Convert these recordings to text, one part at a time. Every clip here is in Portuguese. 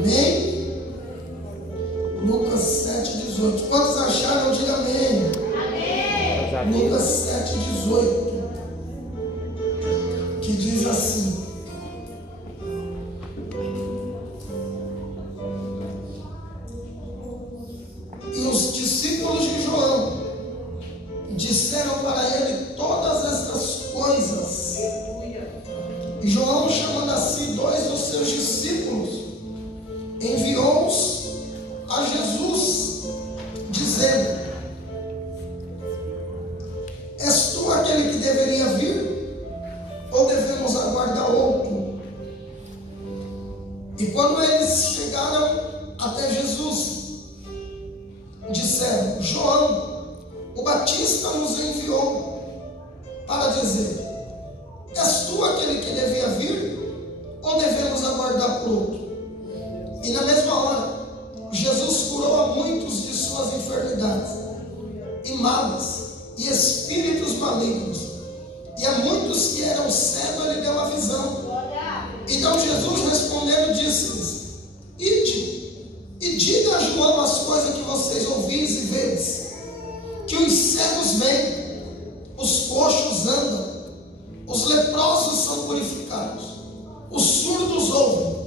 Amém? Lucas 7,18. Quantos acharam? Diga amém. Amém. Lucas 7,18. Que diz assim: e os discípulos de João disseram para ele todas estas coisas. E João, chamando a si 2 dos seus discípulos, enviou-os a Jesus, dizendo: és tu aquele que deveria vir, ou devemos aguardar outro? E quando eles chegaram até Jesus, disseram: João, o Batista nos enviou para dizer: és tu aquele que devia vir, ou devemos aguardar por outro? E na mesma hora, Jesus curou a muitos de suas enfermidades e males e espíritos malignos, e a muitos que eram cegos ele deu a visão. Então Jesus, respondendo, disse-lhes: ide e diga a João as coisas que vocês ouvis e vedes, que os cegos veem, os coxos andam, os leprosos são purificados, os surdos ouvem,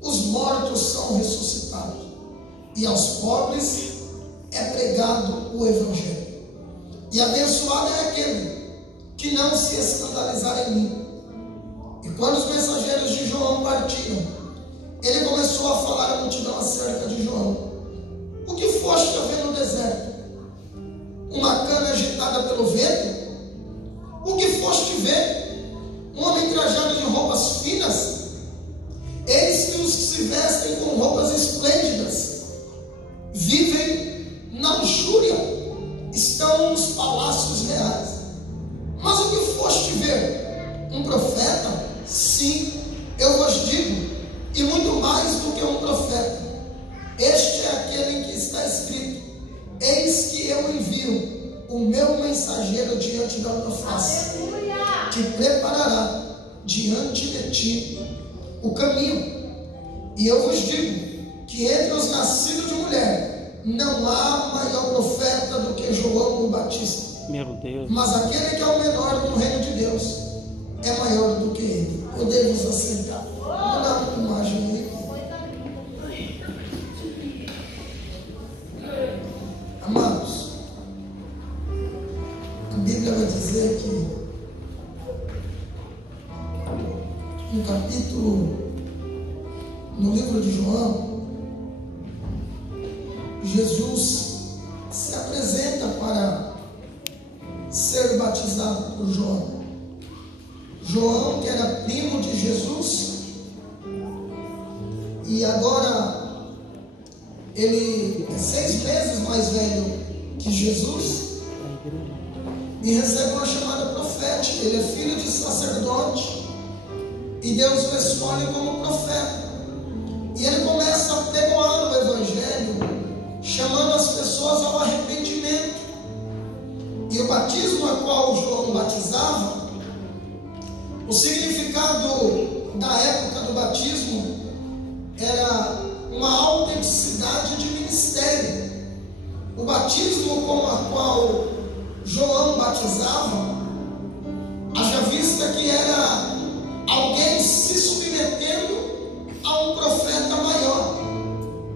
os mortos são ressuscitados, e aos pobres é pregado o Evangelho. E abençoado é aquele que não se escandalizar em mim. E quando os mensageiros de João partiram, ele começou a falar à multidão acerca de João. O que foste a ver no deserto? Uma cana agitada pelo vento? O que foste ver? Um homem trajado de roupas finas? Eis que os que se vestem com roupas esplêndidas vivem na luxúria, estão nos palácios reais. Mas o que foste ver? Um profeta? Sim, eu vos digo, e muito mais do que um profeta. Este é aquele que está escrito: eis que eu envio o meu mensageiro diante da tua face, que preparará diante de ti o caminho. E eu vos digo que entre os nascidos de mulher não há maior profeta do que João o Batista. Meu Deus. Mas aquele que é o menor no reino de Deus é maior do que ele. Podemos assentar. Vou dar uma imagem aí. Amados, a Bíblia vai dizer que no capítulo, no livro de João, Jesus se apresenta para ser batizado por João. João, que era primo de Jesus, e agora ele é 6 meses mais velho que Jesus, e recebe uma chamada profética. Ele é filho de sacerdote, e Deus o escolhe como profeta. E ele começa a pregoar o Evangelho, chamando as pessoas ao arrependimento. E o batismo a qual João batizava, o significado da época do batismo era uma autenticidade de ministério. O batismo com a qual João batizava, haja vista que era alguém se submetendo a um profeta maior.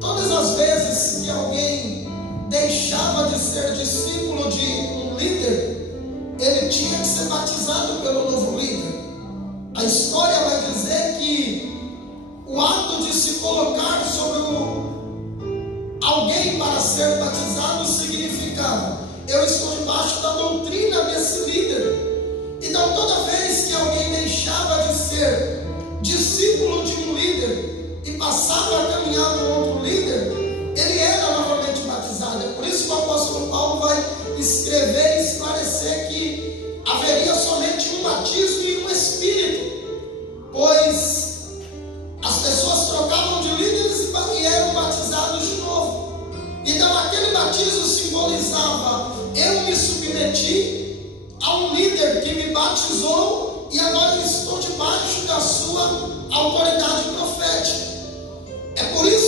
Todas as vezes que alguém deixava de ser discípulo de um líder, ele tinha que ser batizado pelo novo líder. A história vai dizer que o ato de se colocar sobre alguém para ser batizado significava: eu estou debaixo da doutrina desse líder. Então toda vez que alguém deixava de ser discípulo de um líder e passava a caminhar com outro líder, ele era novamente batizado. É por isso que o apóstolo Paulo vai escrever e esclarecer que haveria somente um batismo e um espírito, pois as pessoas trocavam de líderes e eram batizados de novo. Então aquele batismo simbolizava: eu me submeti a um líder que me batizou e agora eu estou debaixo da sua autoridade profética. É por isso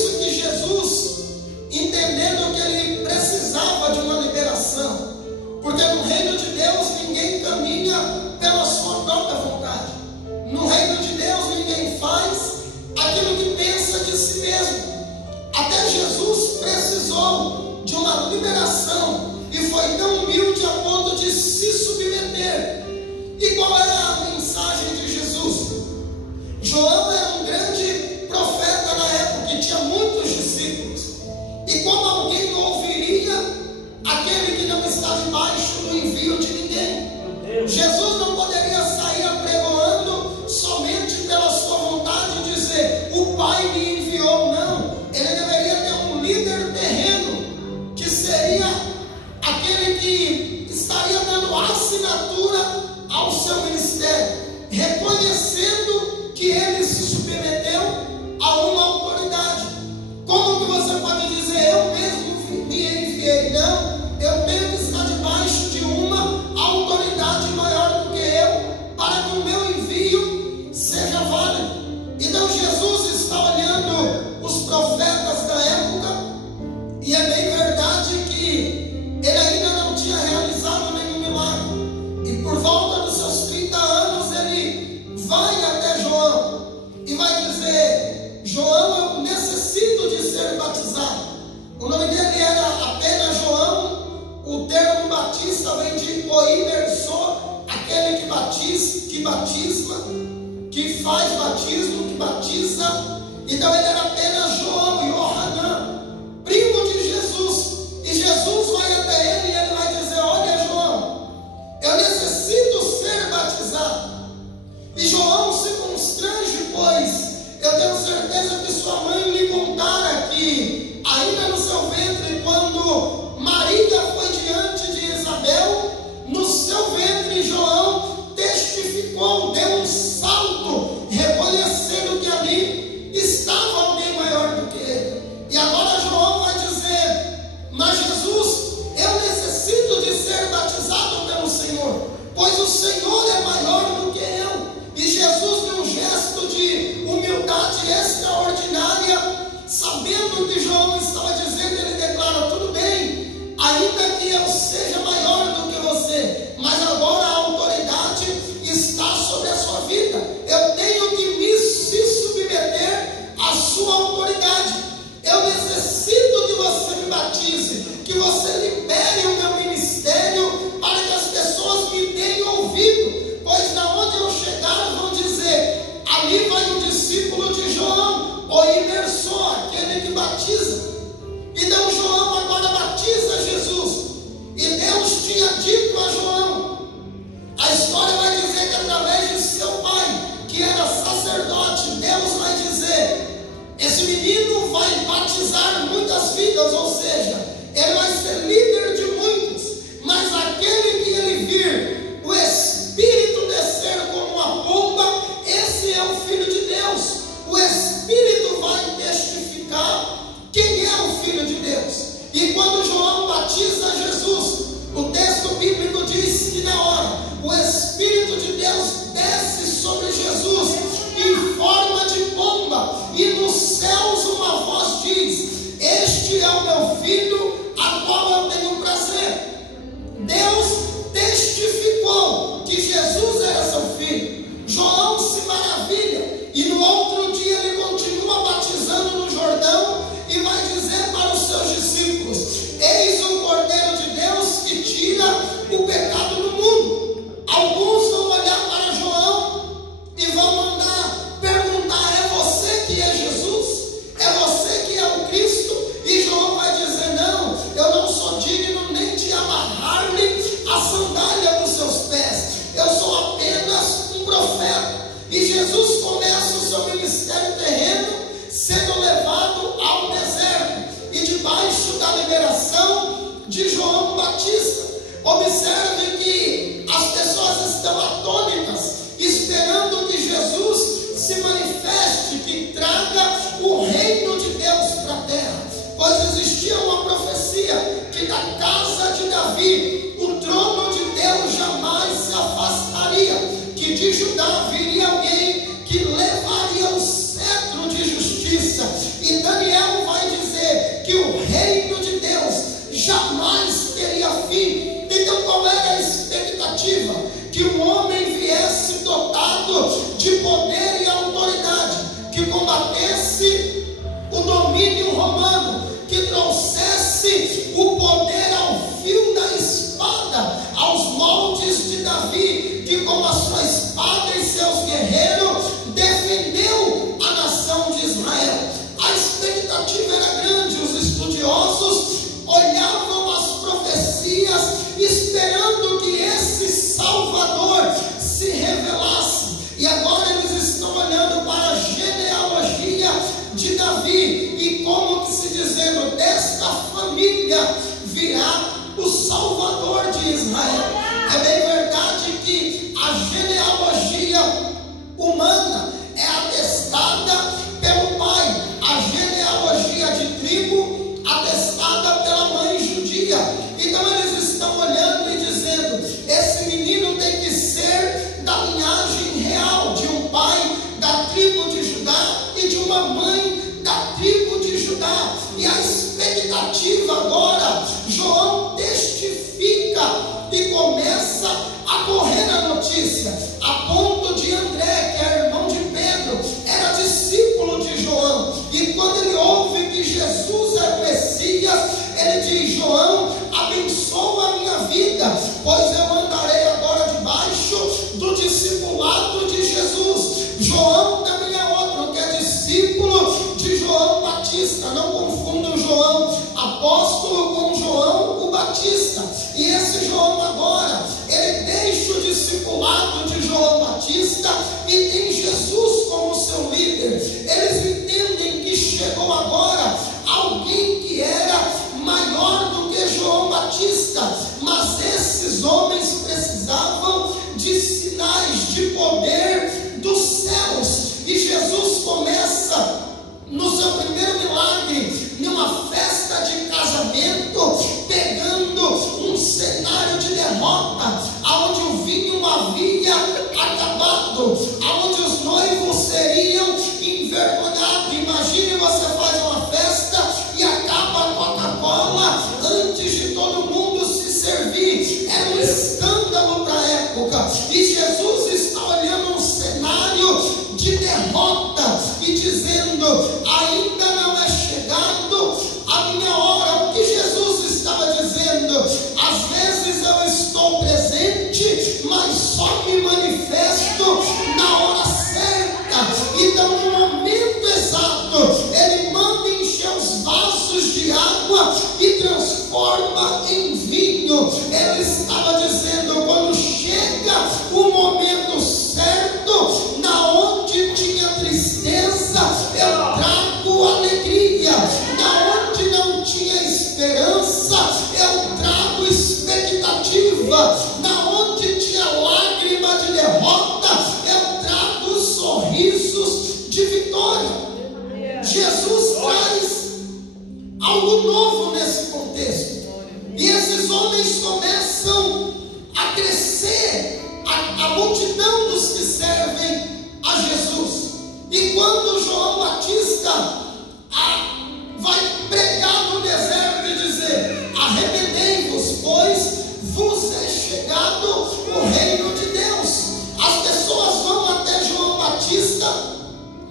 entendendo que ele precisava de uma liberação, porque no reino de Deus ninguém caminha pela sua própria vontade. No reino de Deus ninguém faz aquilo que pensa de si mesmo. Até Jesus precisou de uma liberação e foi tão humilde a ponto de se submeter. E qual era a mensagem de Jesus? João era um grande profeta na época e tinha muitos discípulos. E como alguém não ouviria aquele que não está debaixo do envio de ninguém? Jesus não poderia sair apregoando somente pela sua vontade e dizer: o Pai me enviou. Não, ele deveria ter um líder terreno, que seria aquele que estaria dando assinatura ao seu ministério, reconhecendo que ele se submeteu a uma autoridade. Como que você pode dizer: eu mesmo me enviei? Não, eu tenho que estar debaixo de uma autoridade maior do que eu, para que o meu envio seja válido. Então Jesus está olhando os profetas da época, e é bem verdade que ele ainda não tinha realizado nenhum milagre, e por volta dos seus 30 anos ele vai até João e vai dizer: João, eu necessito de ser batizado. O nome dele era apenas João. O termo batista vem de oimersô, aquele que batiza, que faz batismo, que batiza. Então ele era apenas João, Yohanan, primo de Jesus. E Jesus vai até ele e ele vai dizer: olha, João, eu necessito ser batizado. E João se constrange, pois eu tenho certeza que sua mãe lhe contara que ainda no seu ventre, quando Maria foi diante de Isabel, no seu ventre João testificou, deu um salto, reconhecendo que ali estava alguém maior do que ele. E agora João vai dizer: mas Jesus, eu necessito de ser batizado pelo Senhor, pois o Senhor é maior do que eu. E Jesus, num gesto de humildade extraordinária, sabendo que João estava dizendo, ele declara: tudo bem, ainda que eu seja maior do que você, mas agora a autoridade está sobre a sua vida. Eu tenho que se submeter à sua autoridade. Eu necessito que você me batize, que você libere o meu ministério, para que as pessoas me tenham ouvido, pois na onde eu chegar vão dizer: ali vai o discípulo de João, o imersor, aquele que batiza. Então João agora batiza Jesus, e Deus tinha dito a João, a história vai dizer que através de seu pai, que era sacerdote, Deus vai dizer: esse menino vai batizar muitas vidas, ou seja, ele vai ser líder de muitos, mas aquele que ele vir o Espírito descer como uma pomba, esse é o Filho de Deus. O Espírito vai testificar quem é o Filho de Deus. E quando João batiza Jesus, o texto bíblico diz que na hora o Espírito de Deus desce sobre Jesus em forma de pomba, e nos céus uma voz diz: este é o meu Filho, a qual eu tenho prazer. Deus testificou que Jesus era seu filho. João se maravilha, e no outro dia ele continua batizando no Jordão e vai dizer para os seus discípulos: eis o Cordeiro de Deus que tira o pecado do mundo. Alguns vão olhar para João e vão mandar perguntar: é você que é Jesus? É você que é o Cristo? E João vai dizer: não, eu não sou digno nem de amarrar-lhe a sandália dos seus pés, eu sou apenas um profeta. E Jesus começa o seu ministério terreno sendo levado ao deserto, e debaixo da liberação de João Batista. Observe que as pessoas estão atônitas, esperando que Jesus se manifeste, que traga o reino de Deus para a terra, pois existia uma profecia que da casa de Davi o trono de Deus jamais se afastaria, que de Judá viria alguém que levaria o cetro de justiça. E Daniel vai dizer que o rei de poder e autoridade, que combatesse o domínio romano, que trouxesse o poder ao fio da espada, aos moldes de Davi, que com a sua espada e seus guerreiros defendeu a nação de Israel. A expectativa era grande, os estudiosos olhavam as profecias esperando que esse Salvador se revelasse, e agora eles estão olhando para a genealogia de Davi, e como que se dizendo, desta família virá o Salvador de Israel. É bem verdade que a genealogia humana é atestada pelo pai, a genealogia de tribo atestada pela mãe judia. Então eles estão olhando e dizendo, esse menino tem que ser da linhagem real, de um pai da tribo de Judá e de uma mãe da tribo de Judá. E a expectativa agora, João testifica e começa a correr a notícia, a ponto de André, que é irmão de Pedro, era discípulo de João, e quando ele ouve que Jesus é o Messias, ele diz, João, abençoa a minha vida, pois eu andarei agora debaixo do discipulado de Jesus. João também é outro, que é discípulo de João Batista. Não confunda o João apóstolo com João o Batista. E esse João agora, ele deixa o discipulado de João Batista e tem Jesus como seu líder. Eles entendem que chegou agora alguém que era maior do que João Batista, mas esses homens precisavam de sinais de poder dos céus, e Jesus começa no seu primeiro milagre, numa festa de casamento, pegando um cenário de derrota, onde o vinho havia acabado, onde os noivos seriam envergonhados. Imagine, você faz uma festa e acaba a Coca-Cola antes de todo mundo se servir. Era um escândalo para a época, e Jesus está olhando um cenário de derrota e dizendo, ainda não é chegado a minha hora. O que Jesus estava dizendo? Às vezes eu estou presente, mas só me manifesto na hora certa. Então no momento exato, ele manda encher os vasos de água e transforma em vinho. Ele estava dizendo, quando chega o momento certo, na onde tinha tristeza, eu trago alegria, na onde não tinha esperança, eu trago expectativa, na onde tinha lágrima de derrota, eu trago sorrisos de vitória. Jesus traz algo novo nesse contexto, e esses homens começam a crescer, a multidão dos que servem a Jesus. E quando João Batista vai pregar no deserto e dizer, arrependei-vos, pois vos é chegado o reino de Deus, as pessoas vão até João Batista,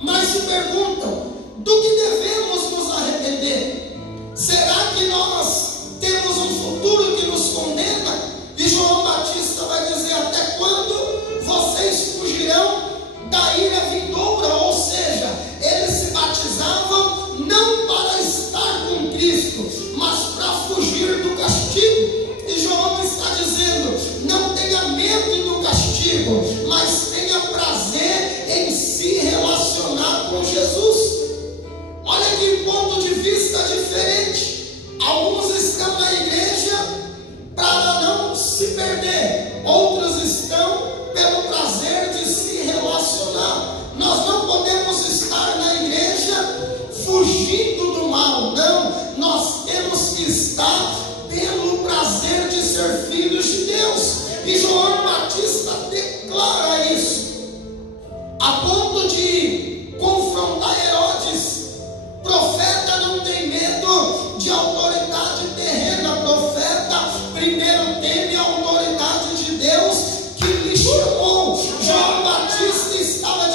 mas se perguntam, do que devemos nos arrepender? Será que nós temos um futuro que nos condena? E João Batista vai dizer, até quando vocês fugirão da ira vindoura? Ou seja, eles se batizavam não para estar com Cristo, mas para fugir do castigo. E João está dizendo, não tenha medo do castigo, mas tenha prazer em se relacionar com Jesus. Olha que ponto de vista diferente. Alguns estão na igreja para não se perder, outros estão pelo prazer de se relacionar. Nós não podemos estar na igreja fugindo do mal, não, nós temos que estar pelo prazer de ser filhos de Deus. E João Batista declara isso, a ponto de confrontar Herodes. Profeta não tem medo de autoridade terrena, profeta primeiro teme a autoridade de Deus que lhe chamou. João Batista estava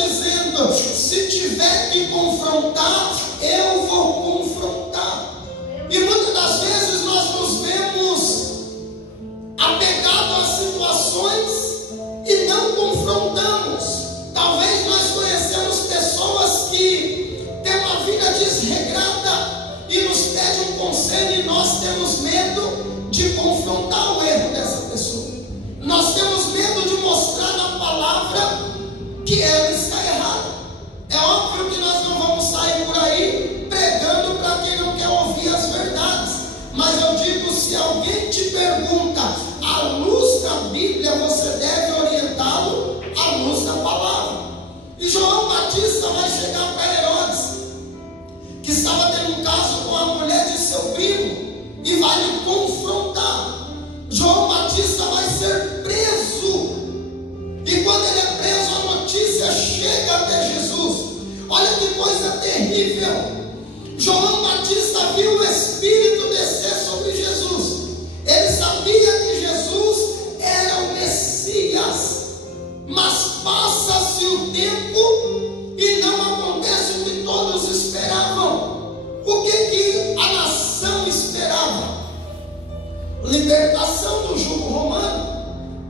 confrontar, eu vou confrontar. E muitas das vezes nós nos vemos apegados a situações e não confrontamos. Talvez nós conhecemos pessoas que têm uma vida desregrada e nos pedem um conselho, e nós temos medo de confrontar o erro dessa pessoa. Nós temos medo de mostrar na palavra que ela está errada. É óbvio que nós não vamos sair por aí pregando para quem não quer ouvir as verdades. Mas eu digo, se alguém te pergunta à luz da Bíblia, você deve orientá-lo à luz da palavra. E João Batista vai chegar para Herodes, que estava tendo um caso com a mulher de seu primo, e vai lhe confrontar. João Batista vai ser preso. E quando ele é preso, a notícia chega até Jesus. Olha que coisa terrível. João Batista viu o Espírito descer sobre Jesus. Ele sabia que Jesus era o Messias. Mas passa-se o tempo e não acontece o que todos esperavam. O que a nação esperava? Libertação do jugo romano.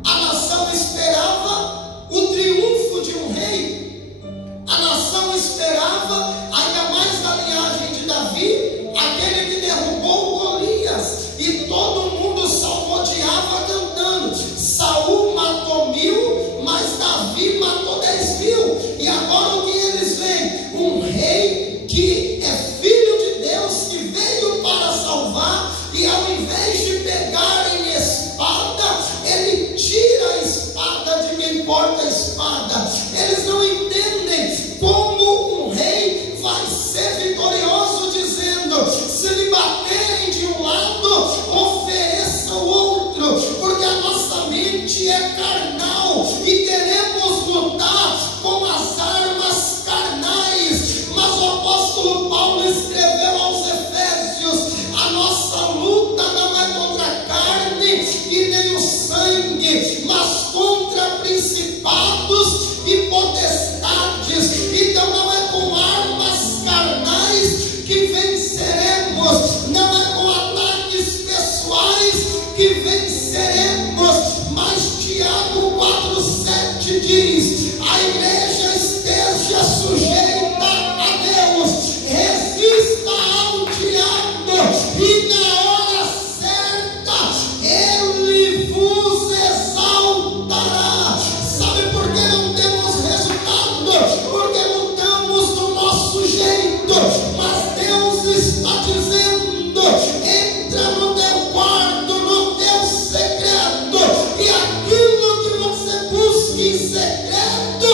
A nação esperava o triunfo de um rei. A nação esperava, ainda mais da linhagem de Davi, aquele que derrubou Golias, e todo mundo salmodiava cantando: Saul matou 1000, mas Davi matou 10.000. E agora o que eles veem? Um rei que é filho de Deus, que veio para salvar, e ao invés de pegarem espada, ele tira a espada de quem porta a espada. Eles não entendem como um rei vai ser vitorioso, dizendo: se lhe baterem de um lado, ofereça o outro, porque a nossa mente é carnal e queremos lutar com as armas carnais. Mas o apóstolo Paulo escreveu aos Efésios: a nossa luta não é contra a carne e nem o sangue, mas contra principados e potestades. Então não é com armas carnais que venceremos, não é com ataques pessoais que venceremos. Mas Tiago 4,7 diz: a igreja esteja sujeita a Deus, resista ao diabo, e na hora certa ele vos exaltará. Sabe por que não temos resultado? Porque lutamos do nosso jeito. Mas Deus está dizendo: entra no teu quarto, no teu secreto, e aquilo que você busca em secreto,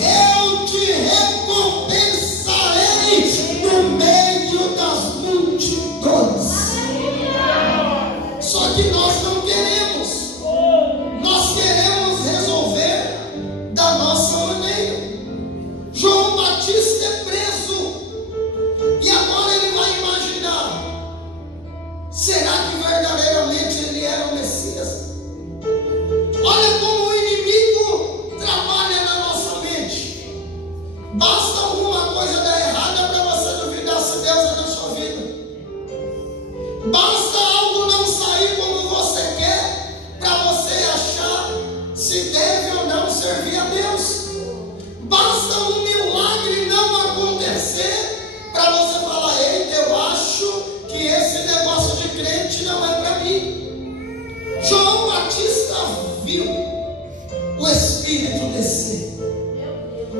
eu te recompensarei no meio das multidões. Só que nós não queremos. Nós queremos resolver da nossa maneira. João Batista é preso, e agora ele vai imaginar: será que verdadeiramente ele era o Messias? Olha como o inimigo trabalha na nossa mente. Basta alguma coisa dar errada para você duvidar se Deus é na sua vida. Basta algo não sair como você quer para você achar se deve ou não servir a Deus. Basta um milagre não acontecer para você falar: eita, eu acho que esse negócio de crente não é para mim. João Batista viu o Espírito descer.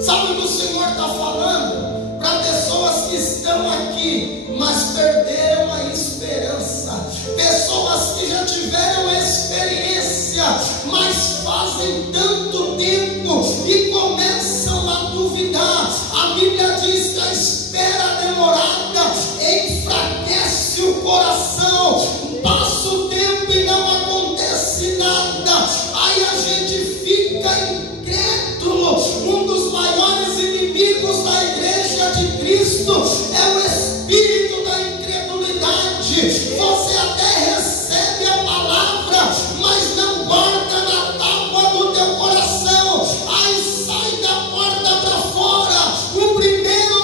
Sabe o que o Senhor está falando para pessoas que estão aqui, mas perderam a esperança? Pessoas que já tiveram experiência, mas fazem tanto tempo e começam a duvidar. A Bíblia diz que a espera demorada enfraquece o coração. Passa o tempo e não acontece nada. Aí a gente fica incrédulo. Um dos maiores inimigos da igreja de Cristo é o espírito da incredulidade. Você até recebe a palavra, mas não guarda na tábua do teu coração. Aí sai da porta para fora. O primeiro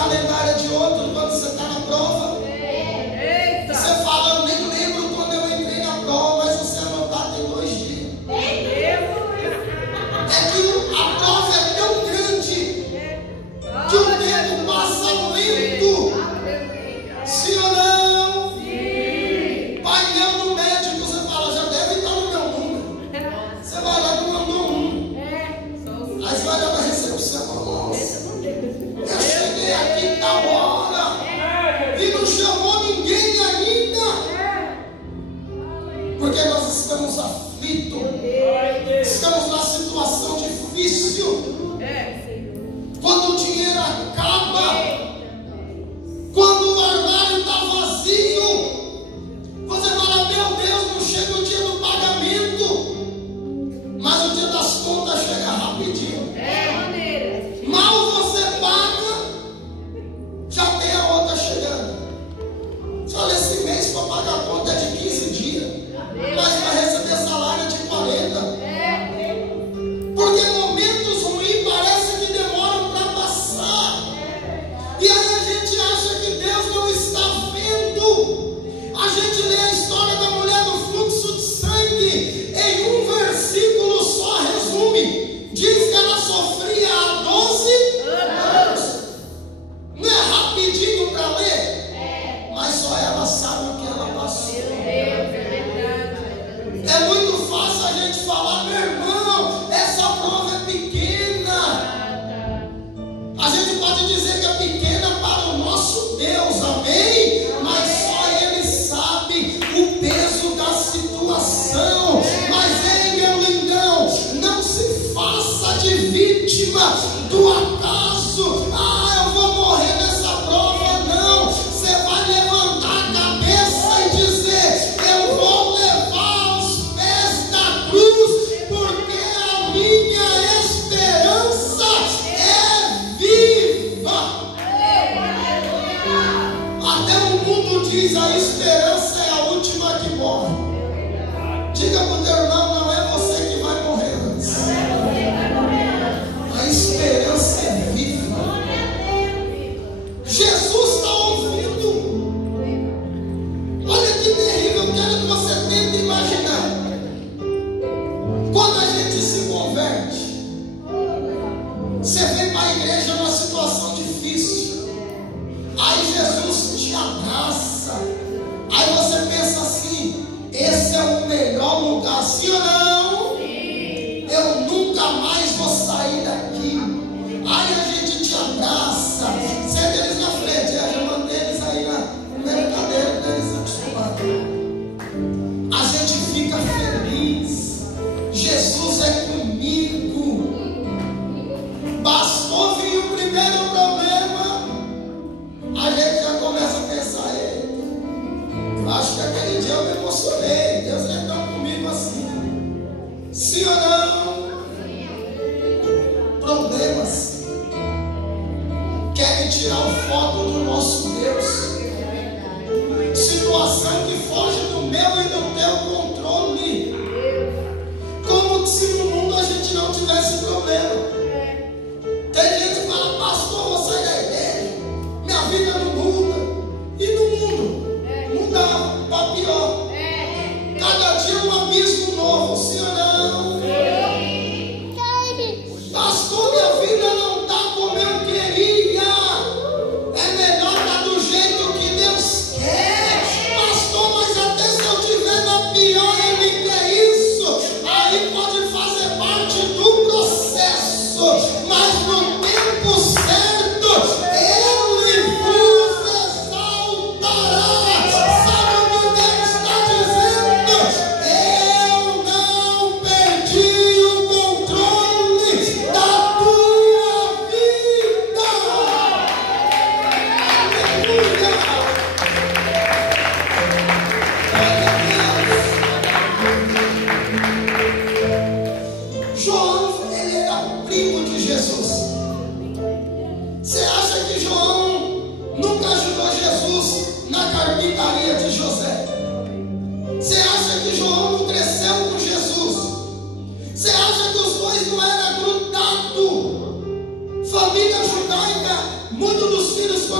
calendário é de outro quando você está na prova. Você fala, eu nem lembro quando eu entrei na prova, mas você anotar tem 2 dias. É que a prova é tão grande que o tempo passa lento. Sim ou não? Sim. Vai mesmo no médico, você fala, já deve estar no meu número. Você vai lá e mandou 1. Aí você vai lá na recepção, nossa, eu cheguei aqui tal hora e não chamou ninguém ainda. Porque nós estamos aflitos, estamos numa situação difícil. Quando o dinheiro acaba, quando o armário está vazio, você fala, meu Deus, não chega o dia do pagamento, mas o dia das contas chega rapidinho. Mal você paga, já tem a outra chegando. Só esse mês para pagar a conta é de 15 dias, mas vai receber salário de 40. Porque momentos ruins parece que demoram para passar. E aí a gente acha que Deus não está vendo. A gente lê a história da mulher do fluxo de sangue, em um versículo só resume. Diz que ela sofria há 12 anos. Não é rapidinho para ler? Mas só ela sabe o que ela passou. É muito fácil a gente falar, meu irmão, essa prova é pequena. A gente pode dizer que é pequena para o nosso Deus, amém? Mas só Ele sabe o peso da situação. Mas ei, meu lindão, não se faça de vítima do acaso. Ah, eu vou morrer nessa prova. Não, você vai levantar a cabeça e dizer, eu vou levar os pés da cruz, porque a minha esperança é viva. Até o mundo diz, a esperança é a última que morre. Diga para o teu irmão, não é você que vai morrer antes. A esperança é viva. Jesus está ouvindo. Olha que terrível, eu quero que você tente imaginar. Quando a gente se converte, você vem para a igreja numa situação difícil. Aí Jesus te abraça. Aí você pensa assim, esse é o melhor lugar, sim ou não? Eu nunca mais vou sair daqui. Aí a gente te abraça, senta eles na frente, já manda eles aí na primeira cadeira para eles acostumarem. A gente fica feliz. Jesus é comigo. Bastou vir o primeiro problema, a gente já começa a pensar, eu acho que aquele dia eu me emocionei, Deus é tão comigo assim. Sim ou não? Problemas querem tirar o foco do nosso Deus. Situação que foge do meu e do teu controle. Como se no mundo a gente não tivesse problema. Tem gente que fala, pastor, vou sair da igreja, minha vida não muda. E no mundo? Muda para pior. Cada dia um abismo novo, sim ou não? Pastor, minha vida não está como eu queria. É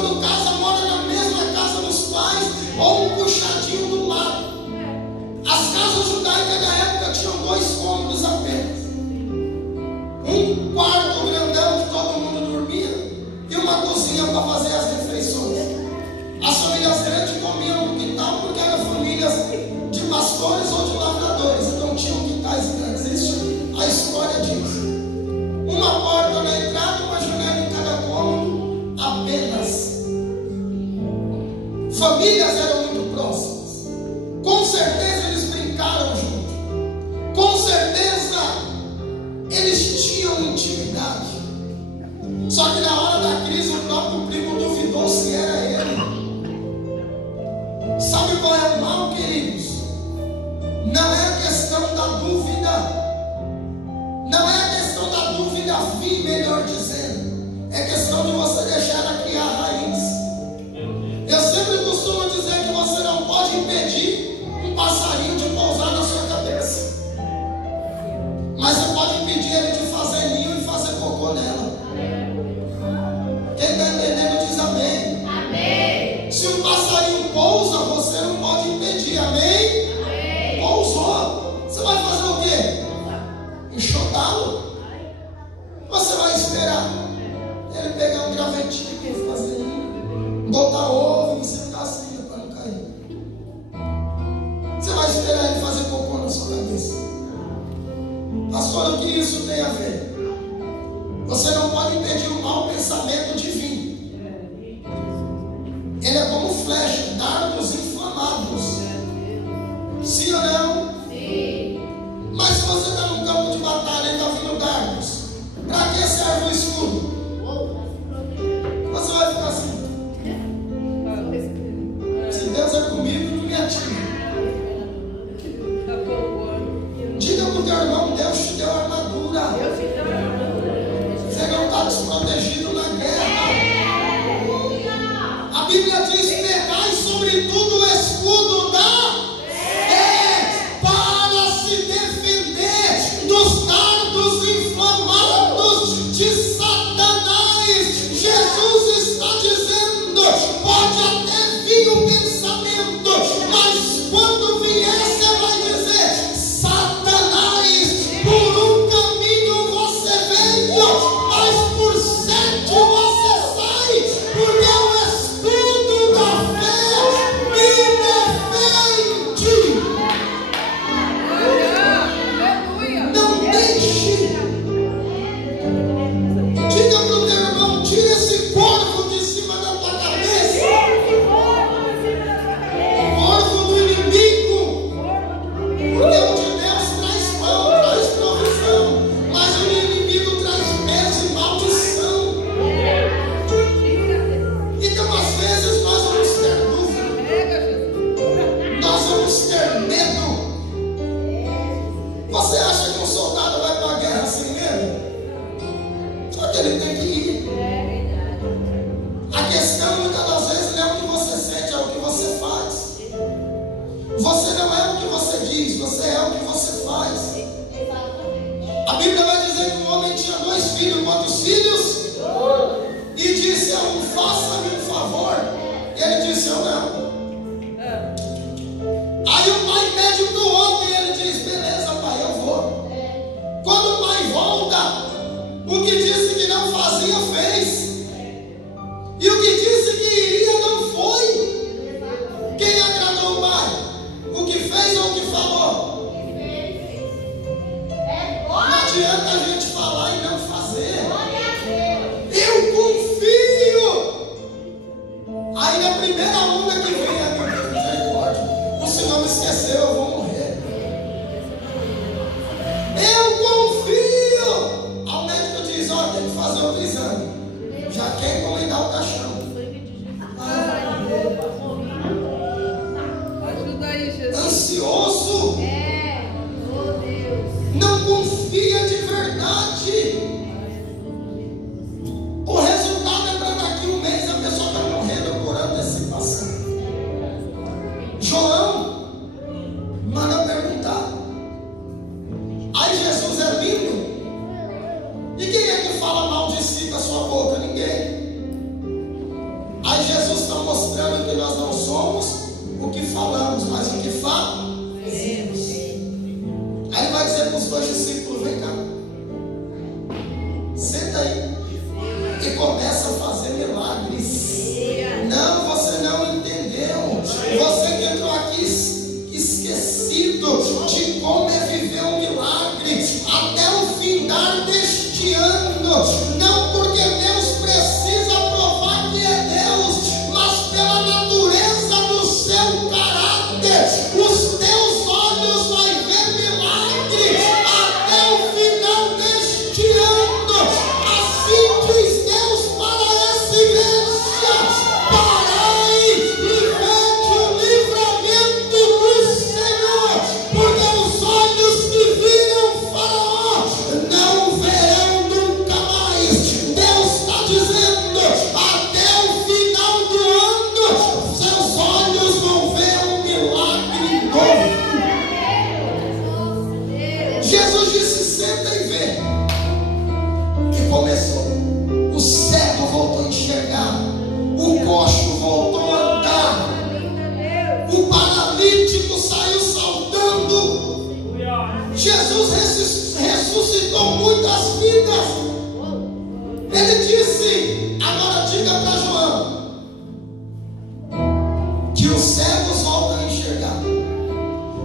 quando casa, mora na mesma casa dos pais ou um puxadinho do lado. As casas judaicas da época tinham 2 cômodos apenas. Um quarto grandão que todo mundo dormia e uma cozinha para fazer as refeições. As famílias grandes comiam no quintal porque eram famílias de pastores ou de lavradores, então tinham quintais grandes. Isso a história diz. Uma porta na entrada, uma janela em cada cômodo apenas. Famílias eram muito próximas. Com certeza eles brincaram juntos. Com certeza eles tinham intimidade. Só que na hora da crise o próprio primo duvidou se era ele. Sabe qual é o mal, queridos? Não é a questão da dúvida. Não é a questão da dúvida vir, melhor dizendo. É questão de você deixar ela criar raiz. Eu sempre costumo dizer que você não pode impedir um passarinho de pousar na sua cabeça. Mas você pode impedir ele de fazer ninho e fazer cocô nela. Quem está entendendo diz amém. Amém. Se um passarinho pousa, você não pode impedir. Amém? Amém. Pousou. Você vai fazer o quê? Enxotá-lo. Você vai esperar ele pegar um gravetinho e fazer ninho, botar ovo e sentar assim para não cair. Você vai esperar ele fazer cocô na sua cabeça. Pastor, o que isso tem a ver? Você não pode impedir o mau pensamento divino. Ele é como flecha, dardos inflamados. Sim ou não? Sim. Mas se você está num campo de batalha e está vindo dardos, para que serve o escudo? Você vai ficar assim. Se Deus é comigo, não me atira. Diga para o teu irmão, Deus te deu armadura. Você não está desprotegido na guerra. A Bíblia diz: pegai sobretudo o escudo da fé para se defender dos dardos inflamados de Satanás. Jesus está dizendo: pode até vir o pensamento, mas quando vier, você vai dizer: Satanás, por um caminho você veio, mas por 7 você sai, porque o escudo da fé me defende. Não deixe. Diga para o teu irmão: tira esse corvo de cima da tua cabeça. O corvo do inimigo. Porque o de Deus traz pão, traz provisão, mas o inimigo traz peso e maldição. Então às vezes nós vamos ter dúvida, nós vamos ter medo. Você acha que um soldado vai para a guerra sem medo? Só que ele tem que ir. A questão muitas das vezes não é o que você sente, é o que você faz. Você não é o que você diz, você é o que você faz. A Bíblia vai dizer que um homem tinha 2 filhos. Quantos filhos? E disse a um: faça-me um favor. E ele disse: eu não. Aí o pai pede para o homem e ele diz: beleza, pai, eu vou. Quando o pai volta, o que disse que não fazia, fez. E o que disse que iria, não foi. Quem agradou o pai? O que fez ou o que falou? Não adianta a gente falar e não fazer. Eu confio. Aí na primeira onda que vem, a minha misericórdia, o Senhor me esqueceu, eu vou morrer. Eu confio. Ao médico diz: ó, tem que fazer outro exame. Já quer encomendar o caixão. Ajuda aí, Jesus. Ansioso. Não confia de verdade. O resultado é para daqui um mês a pessoa está morrendo por antecipação. João manda perguntar. Aí Jesus é lindo. E quem é que fala mal de si com a sua boca? Ninguém. Aí Ele disse: agora diga para João que os cegos voltam a enxergar.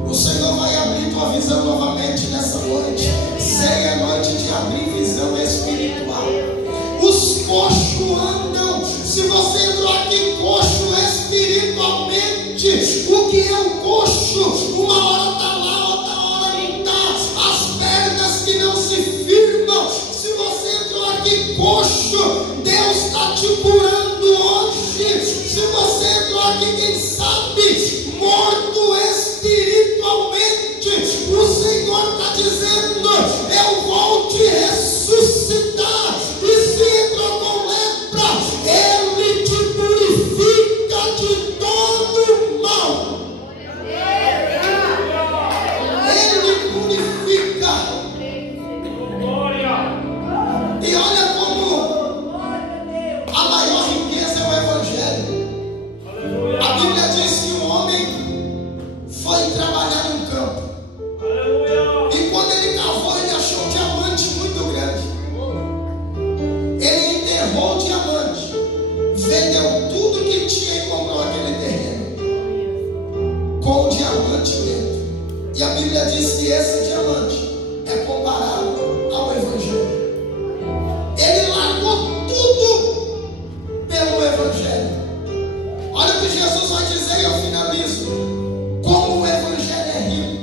O Senhor vai abrir tua visão novamente nessa noite. Ceia é noite de abrir visão espiritual. Os coxos andam. Se você entrou aqui coxo espiritualmente, o que é o coxo? Uma hora está lá, outra hora não está. As pernas que não se firmam. Se você entrou aqui coxo, Deus está te curando hoje. Se você entrou aqui, quem sabe, morto espiritualmente, o Senhor está dizendo: eu vou te ressuscitar. E se entrou com lepra, Ele te purifica de todo mal. Ele purifica. E olha como a maior riqueza é o Evangelho. A Bíblia diz que um homem foi trabalhar no campo. E quando ele cavou, ele achou um diamante muito grande. Ele enterrou o diamante, vendeu tudo que tinha e comprou aquele terreno com o diamante dentro. E a Bíblia diz que esse diamante é comparado ao Evangelho. Ele largou tudo pelo Evangelho. Olha o que Jesus vai dizer e eu finalizo. Como o Evangelho é rico.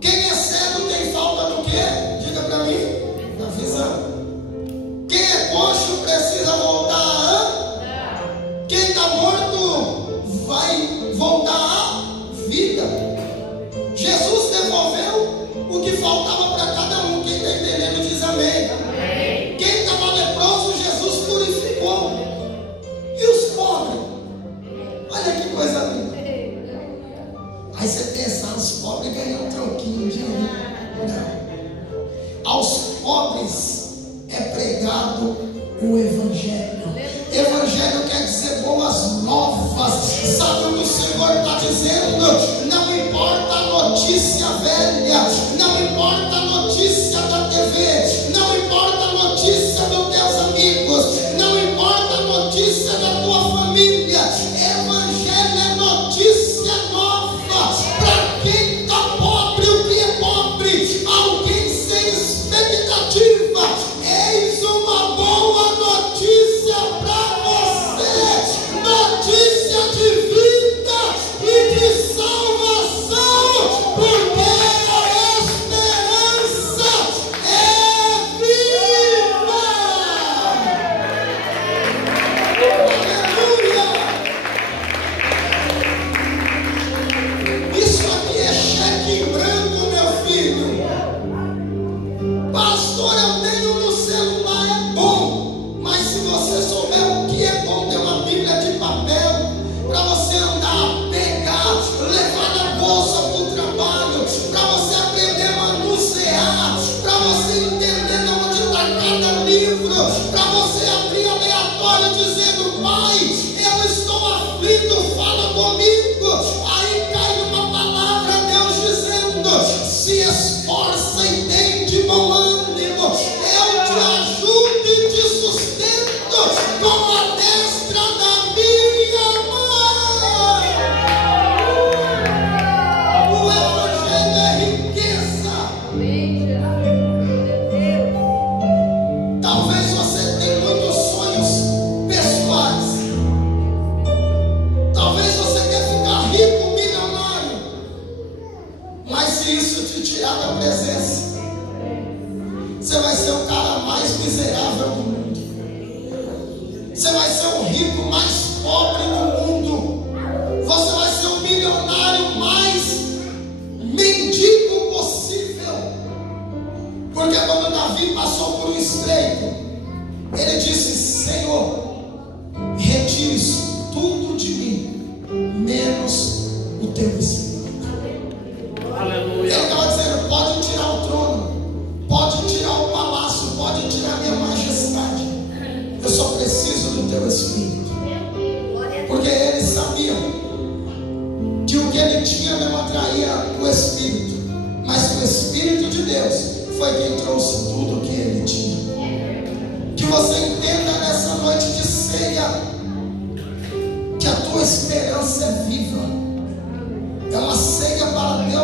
Quem é cego tem falta do quê? Diga para mim. Da visão. Quem é coxo precisa voltar a andar. Quem está morto vai voltar à vida. Jesus devolveu o que faltava para cada um. Quem está entendendo diz amém. Quem estava leproso, Jesus purificou. E os pobres? Olha que coisa linda. Aí você pensa, os pobres ganham um troquinho de dinheiro. Não. Aos pobres é pregado o Evangelho. Evangelho quer dizer boas novas. Sabe o que o Senhor está dizendo? Não importa a notícia velha, não importa a notícia da TV, não importa a notícia dos teus amigos, não importa a notícia da tua família. Evangelho é notícia nova para quem está pobre. O que é pobre? Alguém sem expectativa. Eis uma boa notícia para você, notícia de vida e de salvação, porque a esperança é viva. Aleluia! Isso aqui é cheque em branco, meu filho. Pastor, eu tenho no celular, é bom, mas se você souber o que é bom, ter uma Bíblia de papel para você andar, pegar, levar na bolsa para o trabalho, para você aprender a manusear, para você entender onde está cada livro, para você abrir aleatório dizendo: Pai, eu estou aflito, fala comigo. Aí cai uma palavra, Deus dizendo: se esforça e tem de bom ânimo, eu te ajudo e te sustento com a destra da minha mão. O Evangelho é riqueza. Talvez você tenha muitos sonhos pessoais. Talvez você quer ficar rico, milionário. Mas se isso te tirar da presença, você vai ser o cara mais miserável do mundo. Você vai ser o rico mais pobre do mundo. Você vai ser o milionário mais mendigo possível. Porque quando Davi passou por um estreito, ele disse: Senhor, retires tudo de mim, menos o teu Espírito. Ele estava dizendo: pode tirar o trono, pode tirar o palácio, pode tirar minha majestade, eu só preciso do teu Espírito. Porque ele sabia que o que ele tinha não atraía o Espírito, mas o Espírito de Deus foi quem trouxe tudo o que ele tinha. você entenda nessa noite de ceia que a tua esperança é viva. É uma ceia para Deus